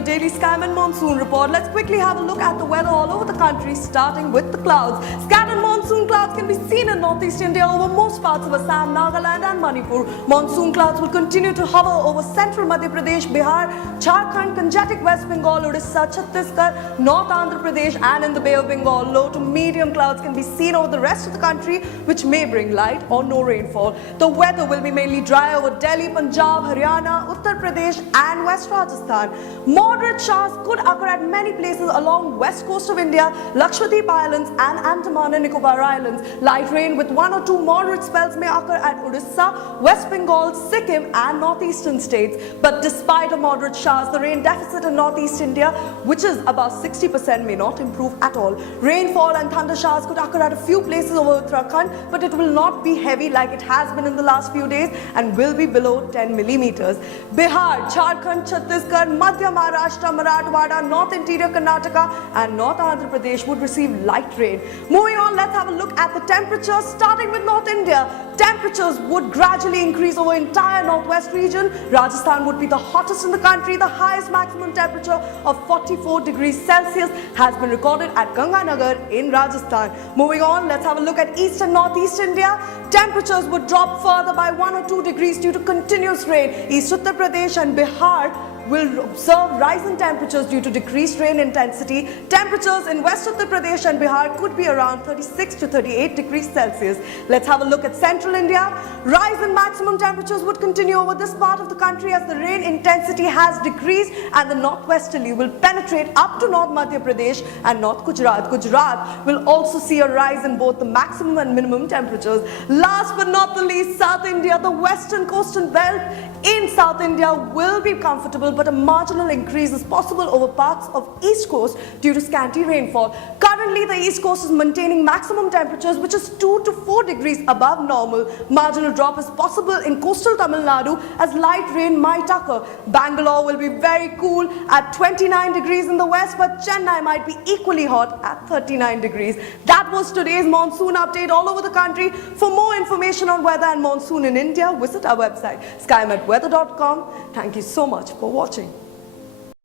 your daily Skyman Monsoon report. Let's quickly have a look at the weather all over the country, starting with the clouds. Scattered monsoon clouds can be seen in northeast India over most parts of Assam, Nagaland and Manipur. Monsoon clouds will continue to hover over central Madhya Pradesh, Bihar, Jharkhand, Gangetic West Bengal, Odisha, Chhattisgarh, North Andhra Pradesh and in the Bay of Bengal. Low to medium clouds can be seen over the rest of the country, which may bring light or no rainfall. The weather will be mainly dry over Delhi, Punjab, Haryana, Uttar Pradesh and West Rajasthan. Moderate showers could occur at many places along west coast of India, Lakshadweep Islands and Andaman and Nicobar Islands. Light rain with 1 or 2 moderate spells may occur at Odisha, West Bengal, Sikkim and northeastern states. But despite a moderate showers, the rain deficit in northeast India, which is about 60%, may not improve at all. Rainfall and thunder showers could occur at a few places over Uttarakhand, but it will not be heavy like it has been in the last few days and will be below 10 millimeters. Bihar, Jharkhand, Chhattisgarh, Madhya Maharashtra, Marathwada, North Interior Karnataka and North Andhra Pradesh would receive light rain. Moving on, let's have a look at the temperatures, starting with North India. Temperatures would gradually increase over entire northwest region. Rajasthan would be the hottest in the country. The highest maximum temperature of 44 degrees Celsius has been recorded at Ganganagar in Rajasthan. Moving on, let's have a look at east and northeast India. Temperatures would drop further by 1 or 2 degrees due to continuous rain. East Uttar Pradesh and Bihar will observe rising temperatures due to decreased rain intensity. Temperatures in West Uttar Pradesh and Bihar could be around 36 to 38 degrees Celsius. Let's have a look at central India. Rise in maximum temperatures would continue over this part of the country as the rain intensity has decreased and the northwesterly will penetrate up to North Madhya Pradesh and North Gujarat. Gujarat will also see a rise in both the maximum and minimum temperatures. Last but not the least, South India. The western coastal belt in South India will be comfortable, but a marginal increase is possible over parts of East Coast due to scanty rainfall. Currently, the East Coast is maintaining maximum temperatures which is 2 to 4 degrees above normal. Marginal drop is possible in coastal Tamil Nadu as light rain might occur. Bangalore will be very cool at 29 degrees in the west, but Chennai might be equally hot at 39 degrees. That was today's monsoon update all over the country. For more information on weather and monsoon in India, visit our website skymetweather.com. Thank you so much for watching.